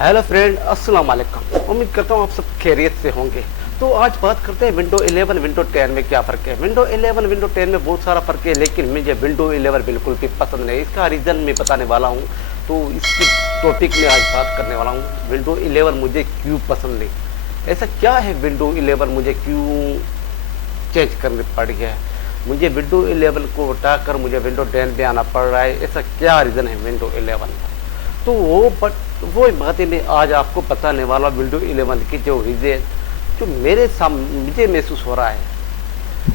Hello friend, अस्सलाम वालेकुम। उम्मीद करता हूँ आप सब खैरियत से होंगे। तो आज बात करते हैं विंडो 11 विंडो 10 में क्या फ़र्क है। विंडो 11 विंडो 10 में बहुत सारा फ़र्क है, लेकिन मुझे विंडो 11 बिल्कुल भी पसंद नहीं। इसका रीज़न मैं बताने वाला हूँ, तो इसकी टॉपिक में आज बात करने वाला हूँ। विंडो 11 मुझे क्यों पसंद नहीं, ऐसा क्या है विंडो 11 मुझे क्यों चेंज करनी पड़ी है, मुझे विंडो 11 को हटाकर मुझे विंडो 10 में आना पड़ रहा है, ऐसा क्या रीज़न है विंडो 11 का। तो वो बातें मैं आज आपको बताने वाला। विंडो 11 की जो रीज़न जो मुझे महसूस हो रहा है,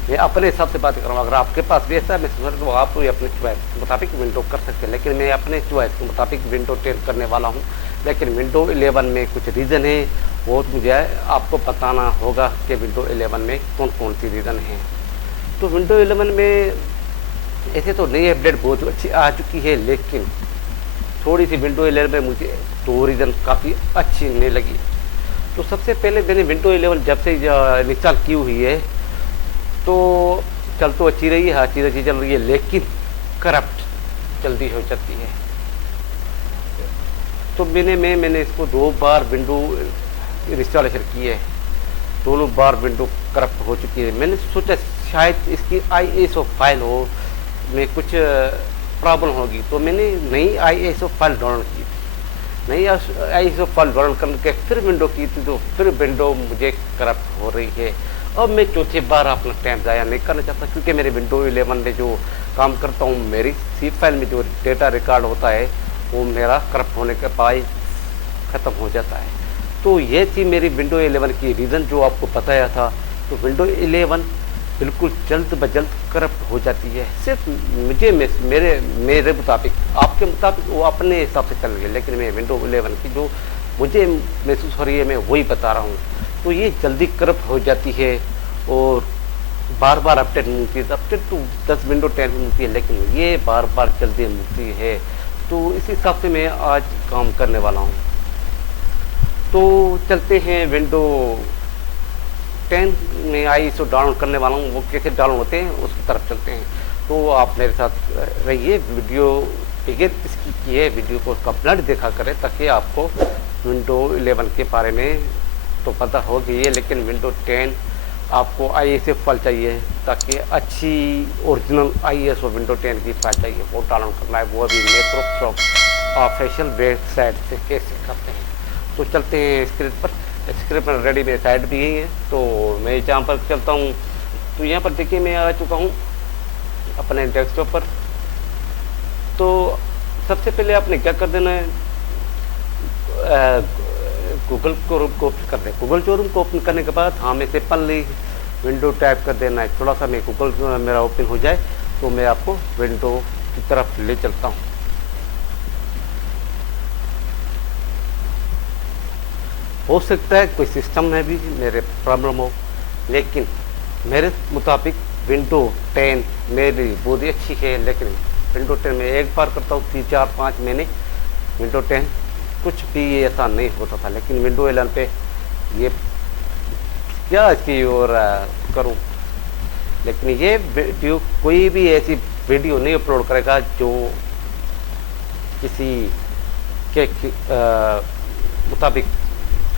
मैं अपने हिसाब से बात कर रहा हूँ। अगर आपके पास भी ऐसा महसूस हो रहा है तो आप अपने चॉइस के मुताबिक विंडो कर सकते हैं, लेकिन मैं अपने चॉइस के मुताबिक विंडो 10 करने वाला हूँ। लेकिन विंडो 11 में कुछ रीज़न है, वो मुझे आपको बताना होगा कि विंडो 11 में कौन कौन सी रीज़न है। तो विंडो 11 में ऐसे तो नई अपडेट बहुत अच्छी आ चुकी है, लेकिन थोड़ी सी विंडो 11 में मुझे दो रीज़न काफ़ी अच्छी नहीं लगी। तो सबसे पहले मैंने विंडो 11 जब से इंस्टॉल की हुई है तो चल तो अच्छी रही है, अच्छी अच्छी चल रही है, लेकिन करप्ट जल्दी हो जाती है। तो मैंने इसको 2 बार विंडो इंस्टॉलेशन की है, दोनों बार विंडो करप्ट हो चुकी है। मैंने सोचा शायद इसकी ISO फाइल हो में कुछ प्रॉब्लम होगी, तो मैंने नई ISO फाइल डाउनलोड की थी। नई ISO फाइल डाउनलोड करके फिर विंडो की थी, तो फिर विंडो मुझे करप्ट हो रही है। अब मैं चौथी बार अपना टाइम ज़ाया नहीं करना चाहता, क्योंकि मेरे विंडो 11 में जो काम करता हूँ, मेरी सी फाइल में जो डेटा रिकॉर्ड होता है वो मेरा करप्ट होने के बाद ख़त्म हो जाता है। तो ये थी मेरी विंडो 11 की रीज़न जो आपको बताया था। तो विंडो 11 बिल्कुल जल्द ब जल्द करप्ट हो जाती है। सिर्फ मुझे मेरे मुताबिक, आपके मुताबिक वो अपने हिसाब से चल रही है, लेकिन मैं विंडो 11 की जो मुझे महसूस हो रही है मैं वही बता रहा हूँ। तो ये जल्दी करप्ट हो जाती है और बार बार अपडेट मिलती है। अपडेट तो 10 विंडो 10 मिलती है, लेकिन ये बार बार जल्दी मिलती है। तो इस हिसाब से मैं आज काम करने वाला हूँ। तो चलते हैं विंडो 10 में ISO डाउनलोड करने वाला हूँ, वो कैसे डाउनलोड होते हैं उसकी तरफ चलते हैं। तो आप मेरे साथ रहिए, वीडियो बगैर इसकी किए वीडियो को कंप्लीट देखा करें, ताकि आपको विंडो 11 के बारे में तो पता हो गई है, लेकिन विंडो 10 आपको ISO फाइल चाहिए, ताकि अच्छी ओरिजिनल ISO विंडो 10 की फाइल चाहिए, वो डाउनलोड करना है। वो अभी माइक्रोसॉफ्ट ऑफिशियल वेबसाइट से कैसे करते हैं। तो चलते हैं स्क्रीन पर। स्क्रीन पर रेडी मेरी साइड भी यही है, तो मैं जहाँ पर चलता हूँ। तो यहाँ पर देखिए मैं आ चुका हूँ अपने डेस्कटॉप पर। तो सबसे पहले आपने क्या कर देना है, गूगल क्रोम को ओपन कर दें। गूगल क्रोम को ओपन करने के बाद हमें सिंपली विंडो टाइप कर देना है। थोड़ा सा मैं गूगल मेरा ओपन हो जाए तो मैं आपको विंडो की तरफ ले चलता हूँ। हो सकता है कोई सिस्टम में भी मेरे प्रॉब्लम हो, लेकिन मेरे मुताबिक विंडो 10 मेरी बहुत ही अच्छी है। लेकिन विंडो 10 में एक बार करता हूँ 3 4 5 महीने विंडो 10 कुछ भी ऐसा नहीं होता था, लेकिन विंडो 11 पे ये क्या इसकी और करूँ। लेकिन ये वीडियो कोई भी ऐसी वीडियो नहीं अपलोड करेगा जो किसी के मुताबिक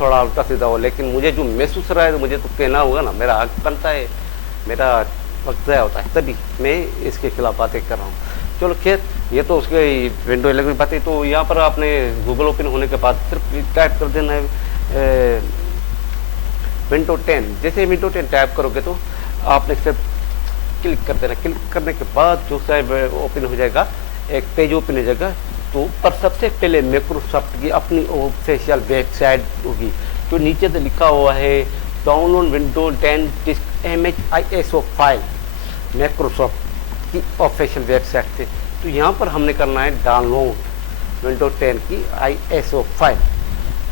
थोड़ा उल्टा सीधा हो। लेकिन मुझे जो महसूस रहा है तो मुझे तो कहना होगा ना, मेरा हक बनता है, मेरा वक्त ज़ाया होता है, तभी मैं इसके खिलाफ बातें कर रहा हूँ। चलो खैर, ये तो उसके विंडो 11 की बातें। तो यहाँ पर आपने गूगल ओपन होने के बाद सिर्फ टाइप कर देना है विंडो 10। जैसे विंडो 10 टाइप करोगे तो आपने सिर्फ क्लिक कर देना। क्लिक करने के बाद जो साइड ओपन हो जाएगा, एक पेज ओपन हो जाएगा। तो ऊपर सबसे पहले माइक्रोसॉफ्ट की अपनी ऑफिशियल वेबसाइट होगी, जो नीचे से लिखा हुआ है download window 10 disc image ISO file, Microsoft की ऑफिशियल वेबसाइट से। तो यहाँ पर हमने करना है डाउनलोड विंडो 10 की ISO फाइल।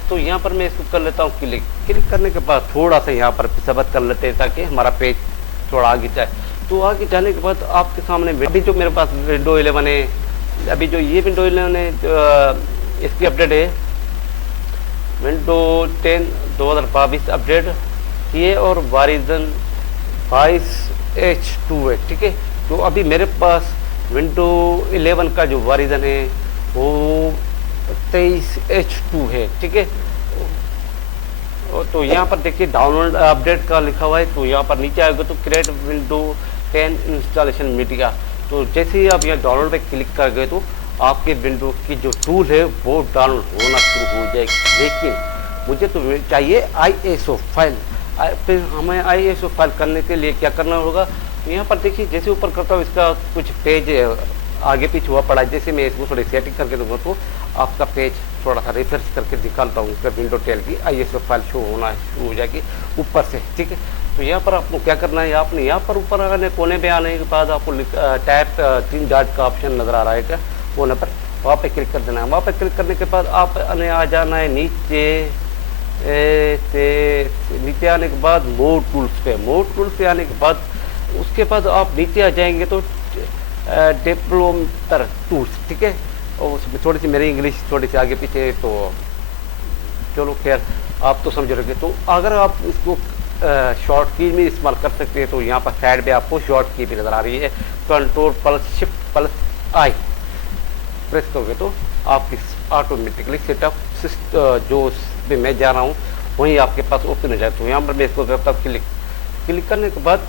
तो यहाँ पर मैं इसको कर लेता हूँ क्लिक। क्लिक करने के बाद थोड़ा सा यहाँ पर सबक कर लेते हैं, ताकि हमारा पेज थोड़ा आगे जाए। तो आगे जाने के बाद आपके सामने अभी जो मेरे पास विंडो 11 है, अभी जो ये विंडो 11 है, इसकी अपडेट है विंडो 10 2022 अपडेट किए और वर्जन 22H2 है, ठीक है। तो अभी मेरे पास विंडो 11 का जो वर्जन है वो 23H2 है, ठीक है। तो यहाँ पर देखिए डाउनलोड अपडेट का लिखा हुआ है, तो यहाँ पर नीचे आएगा तो क्रिएट विंडो 10 इंस्टॉलेशन मीडिया। तो जैसे ही आप यहाँ डाउनलोड पे क्लिक कर गए तो आपके विंडो की जो टूल है वो डाउनलोड होना शुरू हो जाएगी। लेकिन मुझे तो चाहिए ISO फाइल। फिर हमें ISO फाइल करने के लिए क्या करना होगा, तो यहाँ पर देखिए जैसे ऊपर करता हूँ इसका कुछ पेज आगे पीछे हुआ पड़ा है। जैसे मैं इसको थोड़ी सेटिंग करके दूंगा तो आपका पेज थोड़ा सा रिफ्रेश करके दिखाता हूँ कि विंडो 10 की ISO फाइल शो होना शुरू हो जाएगी ऊपर से, ठीक है। तो यहाँ पर आपको क्या करना है, आपने यहाँ पर ऊपर आने कोने पे आने के बाद आपको टैब 3 डॉट का ऑप्शन नज़र आ रहा है क्या, कोने पर, वहाँ पे क्लिक कर देना है। वहाँ पे क्लिक करने के बाद आपने आ जाना है नीचे से नीचे आने के बाद मोड टूल्स पे। मोड टूल्स पे आने के बाद उसके बाद आप नीचे आ जाएंगे तो डेवलपर टूल्स, ठीक है। और उसमें थोड़ी सी मेरी इंग्लिश थोड़ी सी आगे पीछे, तो चलो खैर आप तो समझ रहे। तो अगर आप इसको शॉर्ट की में इस्तेमाल कर सकते हैं तो यहाँ पर साइड पे आपको शॉर्ट की भी नज़र आ रही है, Ctrl+Shift+I प्रेस करोगे तो आपकी ऑटोमेटिकली सेटअप जो पे मैं जा रहा हूँ वहीं आपके पास ओपन हो जाए। तो यहाँ पर मैं इसको करता हूँ क्लिक करने के बाद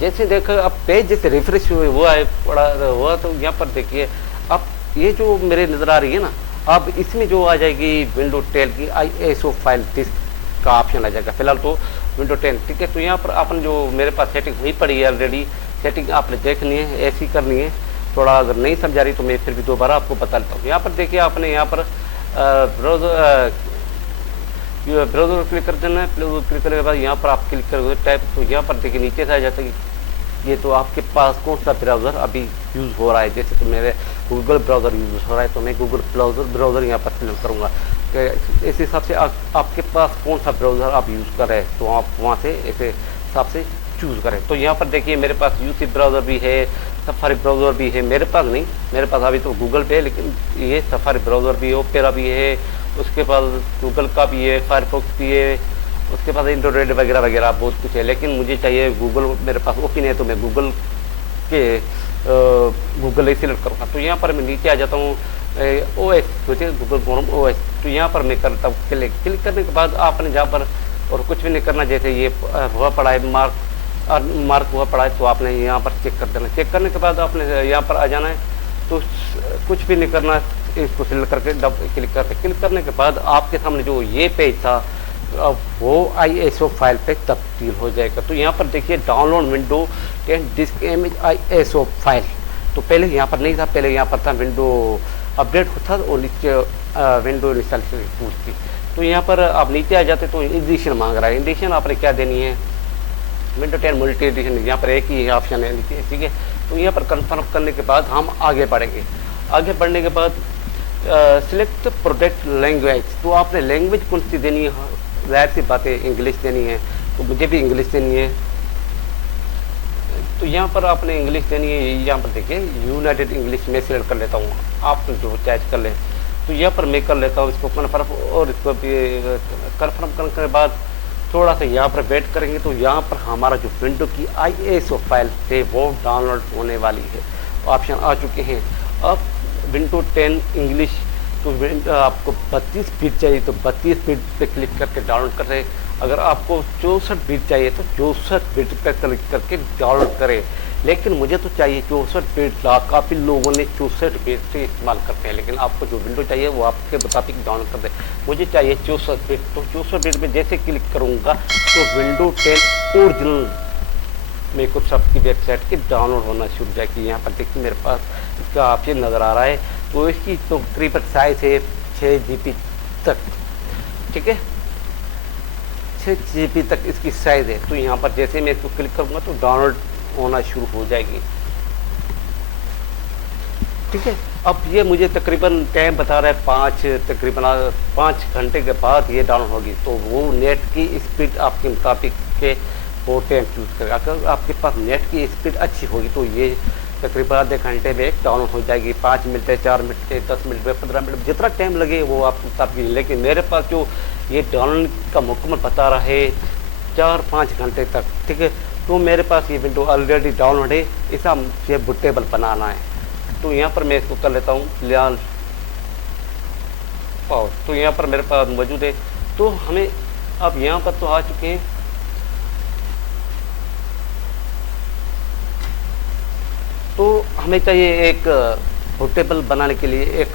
जैसे देखो अब पेज जैसे रिफ्रेश हुआ है पड़ा हुआ, तो यहाँ पर देखिए अब ये जो मेरे नज़र आ रही है ना, अब इसमें जो आ जाएगी विंडो 10 की ISO फाइल डिस्क का ऑप्शन आ जाएगा। फिलहाल तो विंडो 10, ठीक है। तो यहाँ पर अपन जो मेरे पास सेटिंग हुई पड़ी है ऑलरेडी, सेटिंग आपने देखनी है, ऐसी करनी है। थोड़ा अगर नहीं समझा रही तो मैं फिर भी दोबारा आपको बता देता हूँ। यहाँ पर देखिए आपने यहाँ पर ब्राउज़र क्लिक कर देना है। ब्राउज़र क्लिक करने के बाद यहाँ पर आप क्लिक करोगे टाइप, तो यहाँ पर देखिए नीचे से आ जाता है ये तो आपके पास कौन सा ब्राउज़र अभी यूज़ हो रहा है। जैसे तो मेरे गूगल ब्राउज़र यूज़ हो रहा है तो मैं गूगल ब्राउज़र यहाँ पर सिलेक्ट करूँगा। इस हिसाब से आपके पास कौन सा ब्राउज़र आप यूज़ कर रहे हैं तो आप वहाँ से ऐसे हिसाब से चूज़ करें। तो यहाँ पर देखिए मेरे पास यूसी ब्राउज़र भी है, सफारी ब्राउज़र भी है। मेरे पास नहीं, मेरे पास अभी तो गूगल पे है, लेकिन ये सफारी ब्राउज़र भी है, ओपेरा भी है, उसके बाद गूगल का भी है, फायरफॉक्स भी है, उसके बाद इंटरनेट वगैरह वगैरह बहुत कुछ है। लेकिन मुझे चाहिए गूगल, मेरे पास ओपन है तो मैं गूगल ही सिलेक्ट करूँगा। तो यहाँ पर मैं नीचे आ जाता हूँ OS, सोचिए गूगल क्रोम OS। तो यहाँ पर मैं करता हूँ क्लिक करने के बाद आपने जहाँ पर और कुछ भी नहीं करना, जैसे ये हुआ पड़ा है मार्क हुआ पड़ा है तो आपने यहाँ पर चेक कर देना। चेक करने के बाद आपने यहाँ पर आ जाना है, तो कुछ भी नहीं करना, इसको सिलेक्ट करके क्लिक करने के बाद आपके सामने जो ये पेज था वो ISO फाइल पे तब्दील हो जाएगा। तो यहाँ पर देखिए download window 10 disc image ISO file. तो पहले यहाँ पर नहीं था, पहले यहाँ पर था विंडो अपडेट होता और नीचे विंडो इंस्टॉलेशन टूल्स की। तो यहाँ पर आप नीचे आ जाते तो एडिशन मांग रहा है। एडिशन आपने क्या देनी है, विंडो 10 मल्टी एडिशन, यहाँ पर एक ही ऑप्शन है नीचे, ठीक है। तो यहाँ पर कंफर्म करने के बाद हम आगे बढ़ेंगे। आगे बढ़ने के बाद सिलेक्ट प्रोडक्ट लैंग्वेज, तो आपने लैंग्वेज कौन सी देनी है, जाहिर सी बात है इंग्लिश देनी है, तो मुझे भी इंग्लिश देनी है। तो यहाँ पर आपने इंग्लिश देनी है, यहाँ पर देखिए यूनाइटेड इंग्लिश में सिलेक्ट कर लेता हूँ, आप जो चॉइस कर लें। तो यहाँ पर मैं कर लेता हूँ इसको कन्फर्म, और इसको भी कन्फर्म करने के बाद थोड़ा सा यहाँ पर वेट करेंगे तो यहाँ पर हमारा जो विंडो की ISO फाइल थे वो डाउनलोड होने वाली है। ऑप्शन आ चुके हैं। अब विंडो 10 इंग्लिश, तो आपको 32 बिट चाहिए तो 32 बिट पे क्लिक करके डाउनलोड करें। अगर आपको 64 बिट चाहिए तो 64 बिट पे क्लिक करके डाउनलोड करें। लेकिन मुझे तो चाहिए 64 बिट, काफ़ी लोगों ने 64 बिट से इस्तेमाल करते हैं, लेकिन आपको जो विंडो चाहिए वो आपके मुताबिक डाउनलोड कर दें। मुझे चाहिए 64 बिट, तो 64 बिट में जैसे क्लिक करूँगा तो विंडो 10 ओरिजिनल माइक्रोसॉफ्ट की वेबसाइट की डाउनलोड होना शुरू हो जाएगी। यहाँ पर देखिए मेरे पास इसका ऑप्शन नज़र आ रहा है। तो इसकी तो तकरीबन साइज है 6 GB तक, ठीक है, 6 GB तक इसकी साइज़ है। तो यहाँ पर जैसे मैं इसको क्लिक करूँगा तो डाउनलोड होना शुरू हो जाएगी, ठीक है। अब ये मुझे तकरीबन टाइम बता रहा है तकरीबन 5 घंटे के बाद ये डाउनलोड होगी। तो वो नेट की स्पीड आपके मुताबिक के वो टाइम चूज़ करेगा। अगर आपके पास नेट की स्पीड अच्छी होगी तो ये तकरीबन आधे घंटे में डाउनलोड हो जाएगी। 5 मिनट है, 4 मिनट है, 10 मिनट में, 15 मिनट, जितना टाइम लगे वो आपके मुताबिक। लेकिन मेरे पास जो ये डाउनलोड का मुकम्मल बता रहा है 4-5 घंटे तक, ठीक है। तो मेरे पास ये विंडो ऑलरेडी डाउनलोड है, इसे मुझे बूटेबल बनाना है। तो यहाँ पर मैं इसको कर लेता हूँ फिलहाल पावर, तो यहाँ पर मेरे पास मौजूद है। तो हमें अब यहाँ पर तो आ चुके हैं। तो हमें चाहिए एक पोर्टेबल बनाने के लिए एक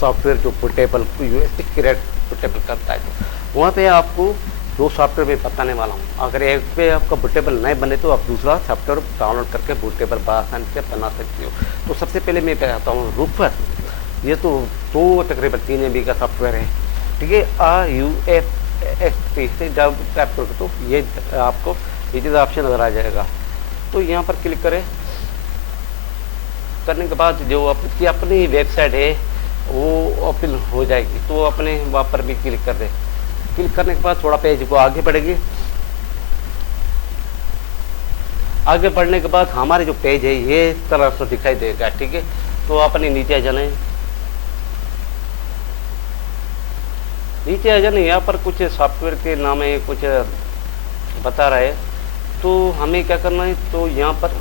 सॉफ्टवेयर जो पोर्टेबल यूएसबी क्रिएट पोर्टेबल करता है। तो वहाँ पे आपको दो सॉफ्टवेयर मैं बताने वाला हूँ। अगर एक पे आपका बूटेबल नहीं बने तो आप दूसरा सॉफ्टवेयर डाउनलोड करके बूटेबल आसानी से बना सकते हो। तो सबसे पहले मैं बताता हूँ रूफर। ये तो दो तकरीबन 3 MB का सॉफ्टवेयर है, ठीक है। RUFSP से जब टैप करोगे तो ये आपको ये ऑप्शन नजर आ जाएगा। तो यहाँ पर क्लिक करें। करने के बाद जो आपकी अपनी वेबसाइट है वो ओपन हो जाएगी। तो अपने वहाँ पर भी क्लिक कर दें। क्लिक करने के बाद थोड़ा पेज को आगे बढ़ेगी। आगे बढ़ने के बाद हमारे जो पेज है ये इस तरह से दिखाई देगा, ठीक है। तो अपने नीचे आ जाना है। नीचे आ जाना, यहाँ पर कुछ सॉफ्टवेयर के नाम है, कुछ बता रहा है। तो हमें क्या करना है, तो यहाँ पर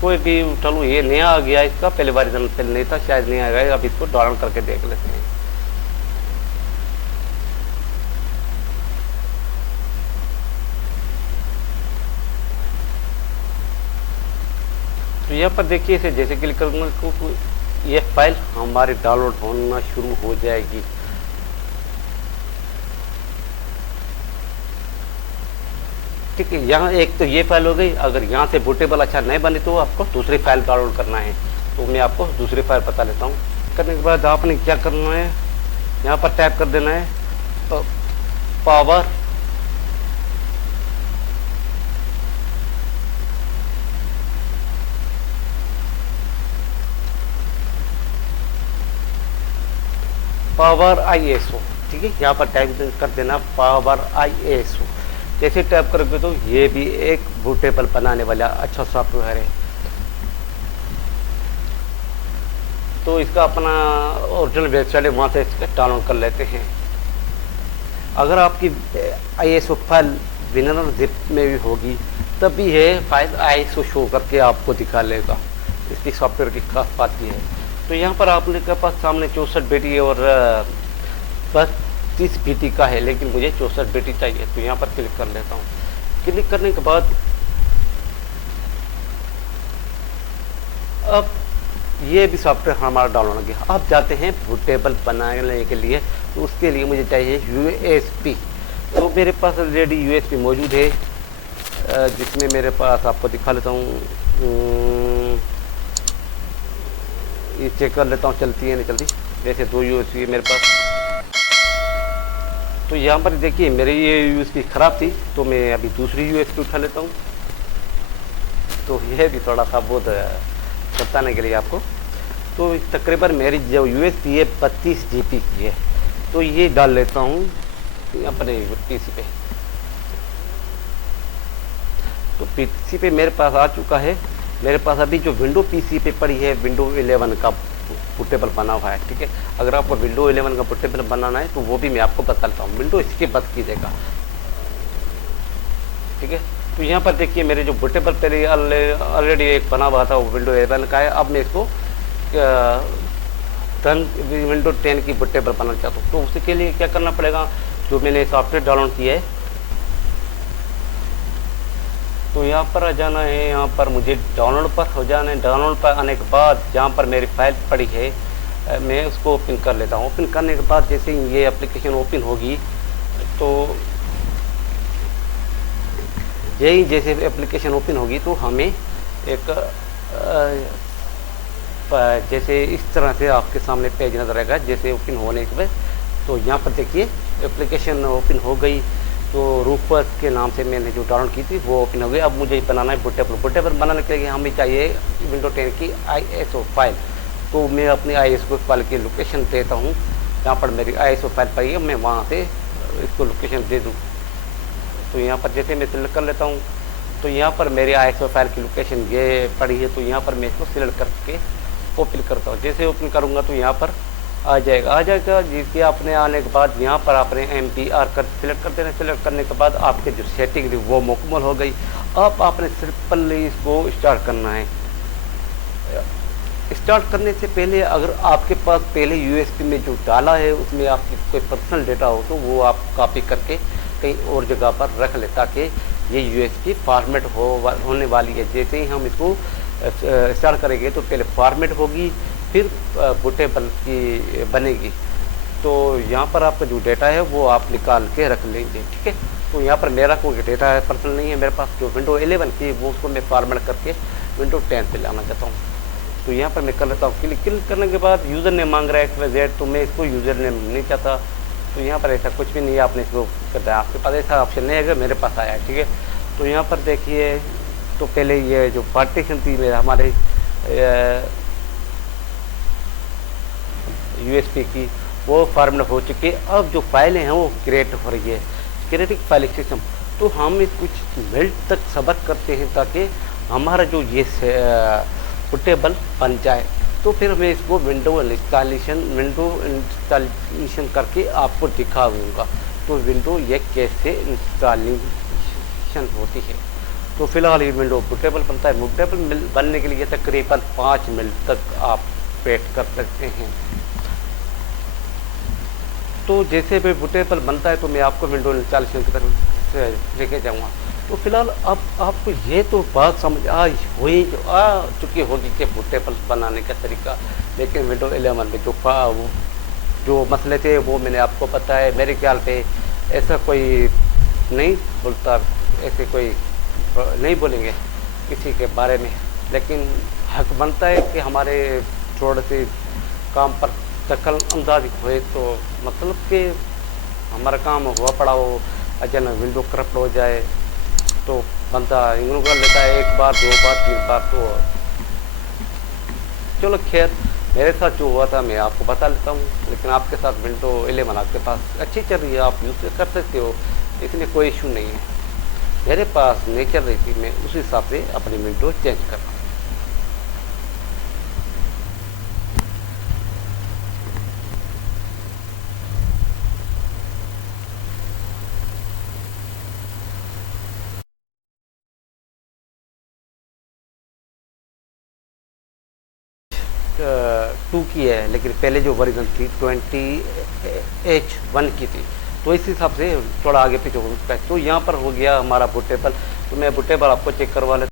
कोई भी उठा लूँ। ये नया आ गया इसका, पहले वर्जन पहले नहीं था, शायद नहीं आएगा। अब इसको डाउनलोड करके देख लेते हैं। तो यहाँ पर देखिए, इसे जैसे क्लिक करूँगा तो ये फाइल हमारी डाउनलोड होना शुरू हो जाएगी। ठीक है, यहाँ एक तो ये फाइल हो गई। अगर यहाँ से बूटेबल अच्छा नहीं बने तो आपको दूसरी फाइल डाउनलोड करना है। तो मैं आपको दूसरी फाइल बता लेता हूँ। करने के बाद आपने क्या करना है, यहाँ पर टाइप कर देना है पावर ISO, ठीक है। यहाँ पर टाइप कर देना पावर ISO। जैसे टाइप करोगे तो ये भी एक बूटेबल बनाने वाला अच्छा सॉफ्टवेयर है। तो इसका अपना ओरिजिनल वेबसाइट है, वहाँ से इसका डाउनलोड कर लेते हैं। अगर आपकी ISO फाइल विनर जिप में भी होगी तब भी ये फाइल ISO शो करके आपको दिखा लेगा। इसकी सॉफ्टवेयर की खास बात ये है। तो यहाँ पर आपने के पास सामने 64 BT और 32 BT का है, लेकिन मुझे 64 BT चाहिए। तो यहाँ पर क्लिक कर लेता हूँ। क्लिक करने के बाद अब ये भी सॉफ्टवेयर हमारा डाउनलोड हो गया। अब जाते हैं बूटेबल बनाने के लिए। तो उसके लिए मुझे चाहिए USB। तो मेरे पास ऑलरेडी USB मौजूद है, जिसमें मेरे पास आपको दिखा लेता हूँ। ये चेक कर लेता हूँ चलती है नहीं चलती। जैसे 2 USB मेरे पास। तो यहाँ पर देखिए मेरी ये USB ख़राब थी, तो मैं अभी दूसरी USB उठा लेता हूँ। तो यह भी थोड़ा सा बहुत बताने के लिए आपको। तो तकरीबन मेरी जो USB है 32 GB की है। तो ये डाल लेता हूँ अपने PC पे। तो PC पे मेरे पास आ चुका है। मेरे पास अभी जो विंडो PC पे पड़ी है विंडो 11 का बूटेबल बना हुआ है, ठीक है। अगर आपको विंडो 11 का बूटेबल बनाना है तो वो भी मैं आपको बताता हूँ। विंडो इसके बस कीजिएगा, ठीक है। तो यहाँ पर देखिए मेरे जो बूटेबल पहले ऑलरेडी एक बना हुआ था वो विंडो 11 का है। अब मैं इसको विंडो 10 की बूटेबल बनाना चाहता हूँ। तो उसके लिए क्या करना पड़ेगा, जो मैंने सॉफ्टवेयर डाउनलोड किया है तो यहाँ पर आ जाना है। यहाँ पर मुझे डाउनलोड पर हो जाना है। डाउनलोड पर आने के बाद जहाँ पर मेरी फाइल पड़ी है मैं उसको ओपन कर लेता हूँ। ओपन करने के बाद जैसे ये एप्लीकेशन ओपन होगी तो यही जैसे एप्लीकेशन ओपन होगी तो हमें एक जैसे इस तरह से आपके सामने पेज नजर आएगा। जैसे ओपन होने के बाद तो यहाँ पर देखिए एप्लीकेशन ओपन हो गई। तो रूफर के नाम से मैंने जो डाउनलोड की थी वो ओपन हो गई। अब मुझे बनाना है बूटेबल। बूटेबल बनाने के लिए हमें चाहिए विंडो 10 की ISO फाइल। तो मैं अपनी ISO फाइल की लोकेशन देता हूँ। जहाँ पर मेरी ISO फाइल पाई है मैं वहाँ से इसको लोकेशन दे दूँ। तो यहाँ पर जैसे मैं सिलेक्ट कर लेता हूँ तो यहाँ पर मेरी ISO फाइल की लोकेशन ये पड़ी है। तो यहाँ पर मैं इसको सिलेक्ट करके ओपन करता हूँ। जैसे ओपन करूँगा तो यहाँ पर आ जाएगा। जिसके आपने आने के बाद यहाँ पर आपने MPR कर सिलेक्ट कर देना। सिलेक्ट करने के बाद आपके जो सेटिंग थी वो मुकम्मल हो गई। अब आपने सिंपली इसको स्टार्ट करना है। स्टार्ट करने से पहले अगर आपके पास पहले यूएसबी में जो डाला है उसमें आपकी कोई पर्सनल डेटा हो तो वो आप कॉपी करके कहीं और जगह पर रख ले, ताकि ये यूएसबी फॉर्मेट होने वाली है। जैसे ही हम इसको स्टार्ट करेंगे तो पहले फॉर्मेट होगी, फिर बूटेबल की बनेगी। तो यहाँ पर आपका जो डेटा है वो आप निकाल के रख लेंगे, ठीक है। तो यहाँ पर मेरा कोई डेटा है पर्सनल नहीं है मेरे पास, जो विंडो 11 की वो उसको मैं फॉर्मेट करके विंडो 10 पे लाना चाहता हूँ। तो यहाँ पर मैं कर लेता हूँ क्लिक करने के बाद यूज़र नेम मांग रहा है XYZ, तो मैं इसको यूज़र नेम नहीं चाहता। तो यहाँ पर ऐसा कुछ भी नहीं है, आपने इसको करना है, आपके पास ऐसा ऑप्शन नहीं है, अगर मेरे पास आया है, ठीक है। तो यहाँ पर देखिए, तो पहले ये जो पार्टीशन थी मेरे हमारे यूएसबी की वो फॉर्मेट हो चुकी है। अब जो फाइलें हैं वो क्रिएट हो रही है, क्रिएटिव फाइल सिस्टम। तो हम कुछ मिनट तक सब्र करते हैं ताकि हमारा जो ये बूटेबल बन जाए। तो फिर मैं इसको विंडो इंस्टॉलेशन करके आपको दिखाऊंगा तो विंडो ये कैसे इंस्टॉलेशन होती है। तो फिलहाल ये विंडो बूटेबल बनता है। बूटेबल बनने के लिए तकरीबन 5 मिनट तक आप वेट कर सकते हैं। तो जैसे भी बूटेबल बनता है तो मैं आपको विंडो इंस्टॉलेशन की तरफ लेके जाऊंगा। तो फिलहाल अब आपको ये तो बात समझ आ चुकी होगी कि बूटेबल बनाने का तरीका, लेकिन विंडो 11 में जो मसले थे वो मैंने आपको बताया। मेरे ख्याल पे ऐसा कोई नहीं बोलता, ऐसे कोई नहीं बोलेंगे किसी के बारे में, लेकिन हक बनता है कि हमारे थोड़े से काम पर दखल अंदाजी हुए तो मतलब कि हमारा काम हुआ पड़ा हो, अचानक विंडो करप्ट हो जाए तो बंदा इग्नोर कर लेता है 1 बार 2 बार 3 बार। तो चलो खैर, मेरे साथ जो हुआ था मैं आपको बता लेता हूँ, लेकिन आपके साथ विंडो 11 आपके पास अच्छी चल रही है, आप यूज़ कर सकते हो, इसलिए कोई इशू नहीं है। मेरे पास नहीं चल रही थी, मैं उस हिसाब से अपनी विंडो चेंज कर रहा हूँ। टू की है, लेकिन पहले जो वर्जन थी 20H1 की थी, तो इस हिसाब से थोड़ा आगे पीछे हो सकता है। तो यहाँ पर हो गया हमारा बूटेबल। तो मैं बूटेबल आपको चेक करवा लेता हूँ।